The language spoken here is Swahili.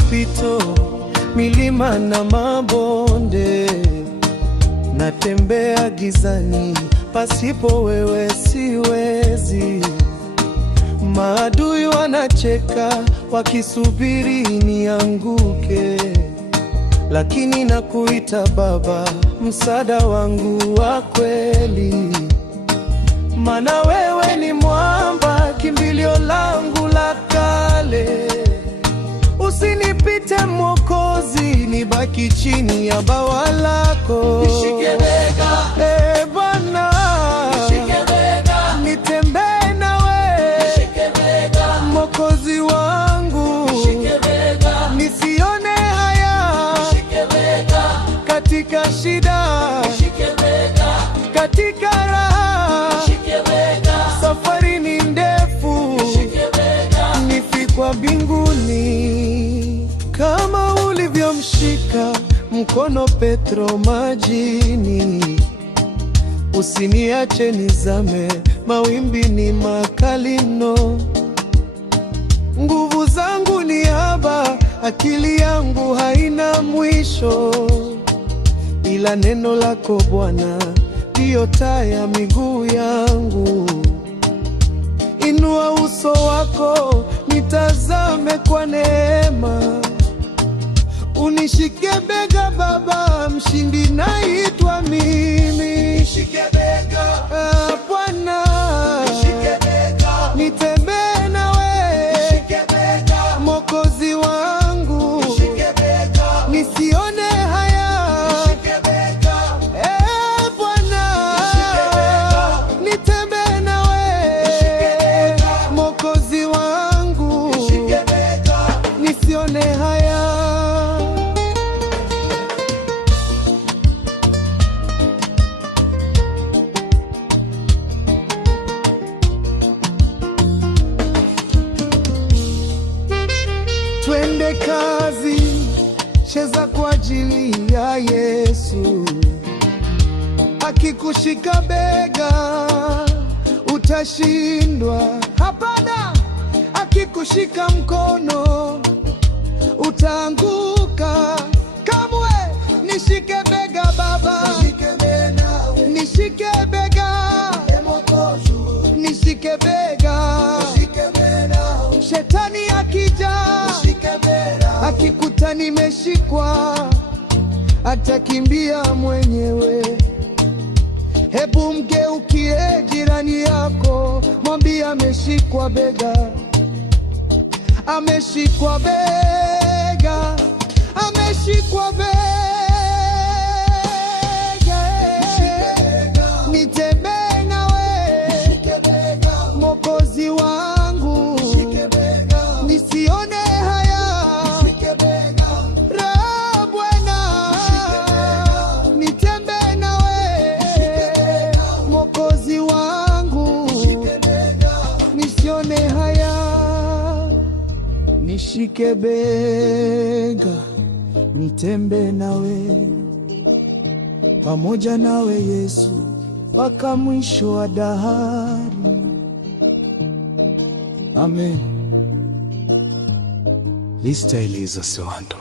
mapito, milima na mabonde. Natembea gizani, pasipo wewe siwezi. Maadui wanacheka, wakisubiri nianguke, lakini nakuita Baba, msaada wangu wa kweli. Maana wewe ni mwamba, kimbilio langu la kale. Usinipite Mwokozi, nibaki chini ya bawa lako. Nishike bega, Bwana, nishike bega, nitembee nawe. nishike bega, Mwokozi wangu, nishike bega, nisione haya. nishike bega, Katika shida, nishike bega, katika raha, nishike bega, safari ni ndefu, nishike bega, nifikwa mbinguni. Kama ulivyomshika mkono Petro majini, usiniache nizame, mawimbi ni makali mno. Nguvu zangu ni haba, akili yangu haina mwisho, ila neno lako Bwana ndiyo taa ya miguu yangu. Inua uso wako, nitazame kwa neema. Unishike bega Baba, mshindi naitwa mimi. nishike bega, Bwana, nishike bega, nitembee nawe. nishike bega, Mwokozi wangu, nishike bega, nisione haya. nishike bega, Bwana, nishike bega, nitembee nawe. nishike bega, Mwokozi wangu, nishike bega, nisione haya. Twende kazi, cheza kwa ajili ya Yesu. Akikushika bega utashindwa, hapana. Akikushika mkono utaanguka kamwe. Nishike bega Baba, nishike bega, nishike bega, nishike bega. nishike bega, Shetani akija, nishike bega, akikuta nimeshikwa, atakimbia mwenyewe. Hebu mgeukie jirani yako, mwambie ameshikwa bega, ameshikwa bega, ameshikwa bega. Nitembee nawe, nishike bega, Mwokozi wangu, nishike bega, nisione haya. nishike bega, Raha Bwana, nitembee nawe. Mwokozi wangu, nishike bega, nisione haya. Nishike bega, nitembee nawe, pamoja nawe Yesu, mpaka mwisho wa dahari. Amen. Lista Eliza Sewando.